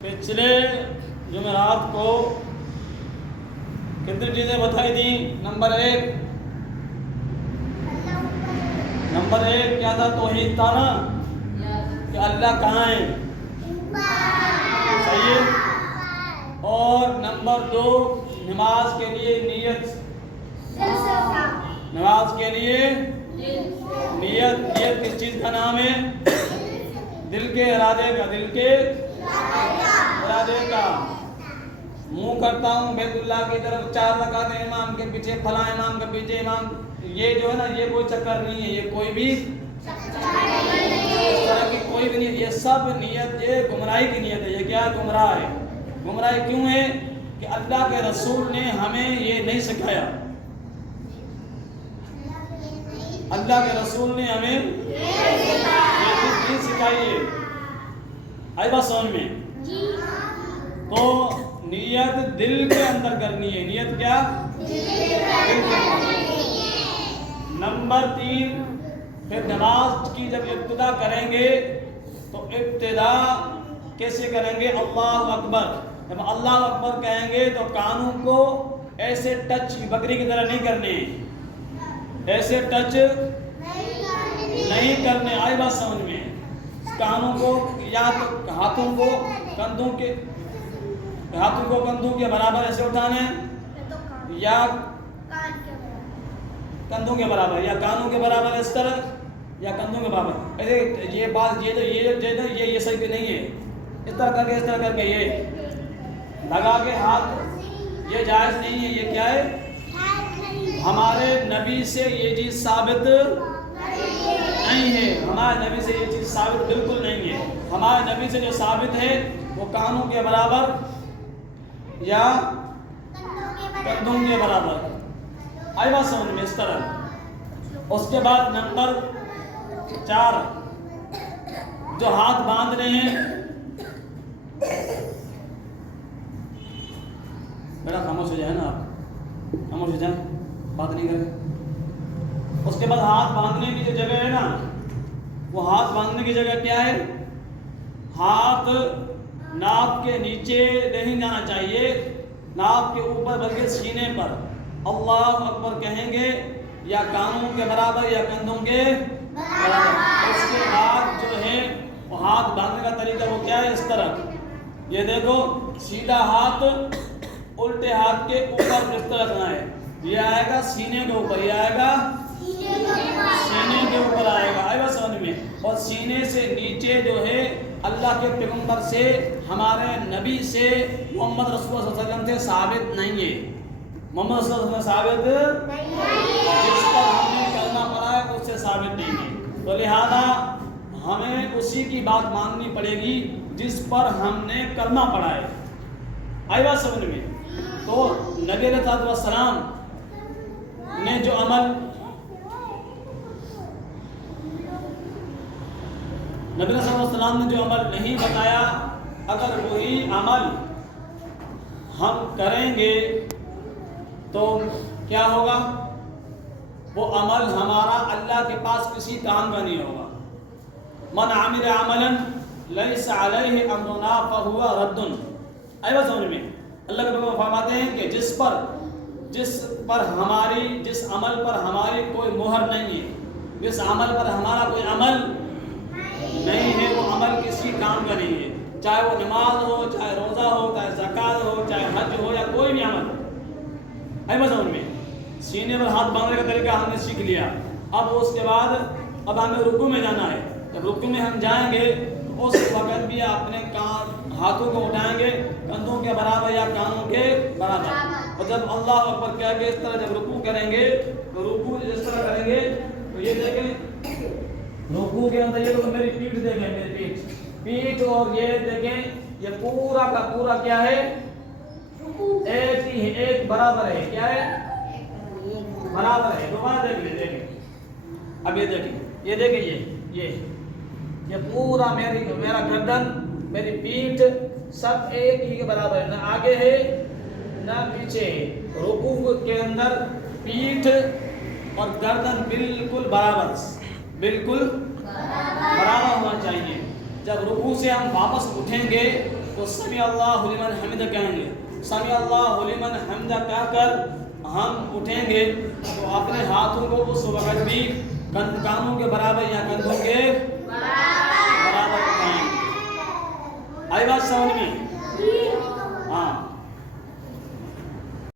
پچھلے جمعرات کو کتنی چیزیں بتائی تھیں؟ نمبر ایک کیا تھا؟ توحید تھا نا، کہ اللہ کہاں ہے، صحیح ہے۔ اور نمبر 2 نماز کے لیے نیت، نماز کے لیے نیت کس چیز کا نام ہے؟ دل کے ارادے کا، دل کے ارادے کا۔ منہ کرتا ہوں بیت اللہ کی طرف 4 رکعتیں امام کے پیچھے، فلاں امام کے پیچھے امام، یہ جو ہے نا، یہ کوئی چکر نہیں ہے، یہ کوئی بھی اس طرح کی کوئی بھی نیت، یہ سب نیت یہ گمراہی کی نیت ہے۔ یہ کیا گمراہ ہے؟ گمراہی کیوں ہے؟ کہ اللہ کے رسول نے ہمیں یہ نہیں سکھایا، اللہ کے رسول نے ہمیں یہ نہیں سکھائی ہے۔ آئی بات سمجھ میں؟ تو نیت دل کے اندر کرنی ہے۔ نیت کیا؟ نمبر 3 پھر نماز کی جب ابتدا کریں گے تو ابتدا کیسے کریں گے؟ اللہ اکبر۔ جب اللہ اکبر کہیں گے تو کانوں کو ایسے ٹچ بکری کی طرح نہیں کرنے، ایسے ٹچ نہیں کرنے۔ آئی بات سمجھ میں؟ کانوں کو یا تو ہاتھوں کو کندھوں کے برابر ایسے اٹھانے، یا کندھوں کے برابر، یا کانوں کے برابر اس طرح، یا کندھوں کے برابر ایسے۔ یہ بات یہ صحیح نہیں ہے۔ اس طرح کر کے، اس طرح کر کے یہ لگا کے ہاتھ، یہ جائز نہیں ہے۔ یہ کیا ہے؟ ہمارے نبی سے یہ چیز ثابت نہیں ہے، ہمارے نبی سے یہ چیز ثابت بالکل نہیں ہے۔ ہمارے نبی سے جو ثابت ہے وہ کانوں کے برابر یا کندھوں کے برابر۔ آئی بات سمجھ میں؟ اس طرح۔ اس کے بعد نمبر 4 جو ہاتھ باندھ رہے ہیں، بیٹا خاموش ہو جائے نا، آپ خاموش ہو جائیں، بات نہیں کریں۔ اس کے بعد ہاتھ باندھنے کی جو جگہ ہے نا، وہ ہاتھ باندھنے کی جگہ کیا ہے؟ ہاتھ ناک کے نیچے نہیں جانا چاہیے، ناک کے اوپر بلکہ سینے پر اللہ اکبر کہیں گے، یا کانوں کے برابر یا کندھوں کے برابر۔ اس کے بعد جو ہے وہ ہاتھ باندھنے کا طریقہ وہ کیا ہے؟ اس طرح، یہ دیکھو، سیدھا ہاتھ الٹے ہاتھ کے اوپر اس طرح رکھنا ہے۔ یہ آئے گا سینے کے اوپر، یہ آئے گا سینے کے اوپر آئے گا۔ آئے گا سمجھ میں؟ اور سینے سے نیچے جو ہے اللہ کے پیغمبر سے، ہمارے نبی سے، محمد رسول اللہ صلی اللہ علیہ وسلم سے ثابت نہیں ہے۔ محمد رسول اللہ صلی اللہ علیہ وسلم ثابت نہیں ہے، جس پر ہم نے کلمہ پڑھا ہے اس سے ثابت نہیں ہے۔ تو لہذا ہمیں اسی کی بات ماننی پڑے گی جس پر ہم نے کلمہ پڑھا ہے۔ آئی بات سمجھ میں؟ تو نبی علیہ السلام نے جو عمل نبی صلی اللہ علیہ وسلم نے جو عمل نہیں بتایا، اگر وہی عمل ہم کریں گے تو کیا ہوگا؟ وہ عمل ہمارا اللہ کے پاس کسی کام کا نہیں ہوگا۔ من عمل عملا لیس علیہ امرنا فہو رد۔ اے بات سمجھ میں؟ اللہ کے پیغمبر فرماتے ہیں کہ جس عمل پر ہماری کوئی مہر نہیں ہے، جس عمل پر ہمارا کوئی عمل نہیں ہے، وہ عمل کسی کام کا نہیں ہے، چاہے وہ نماز ہو، چاہے روزہ ہو، چاہے زکوٰۃ ہو، چاہے حج ہو، یا کوئی بھی عمل۔ ہے مذہب میں سینے پر ہاتھ باندھنے کا طریقہ ہم نے سیکھ لیا۔ اب اس کے بعد اب ہمیں رکوع میں جانا ہے۔ جب رکوع میں ہم جائیں گے تو اس وقت بھی اپنے ہاتھوں کو اٹھائیں گے کندھوں کے برابر یا کانوں کے برابر، اور جب اللہ اکبر کہہ کے اس طرح جب رکوع کریں گے تو رکوع اس طرح کریں گے تو یہ دیکھیں، رکوع کے اندر یہ تو میری پیٹھ دیکھیں، میری پیٹھ، اور یہ دیکھیں یہ پورا کا پورا کیا ہے؟ ایک ہی ہے، ایک برابر ہے۔ کیا ہے؟ برابر ہے۔ دوبارہ دیکھ لیں، دیکھیں اب یہ دیکھیں، یہ دیکھیں، یہ پورا میرا گردن، میری پیٹھ سب ایک ہی کے برابر ہے، نہ آگے ہے نہ پیچھے ہے۔ رکوع کے اندر پیٹھ اور گردن بالکل برابر ہونا چاہیے۔ جب رکوع سے ہم واپس اٹھیں گے تو تو سمی اللہ لمن حمدہ کہیں گے. سمی اللہ لمن حمدہ کہہ کر ہم اٹھیں گے تو اپنے ہاتھوں کو اس وقت بھی کانوں کے برابر یا کندھوں کے برابر اٹھائیں گے. آئی بات سمجھ میں؟ ہاں.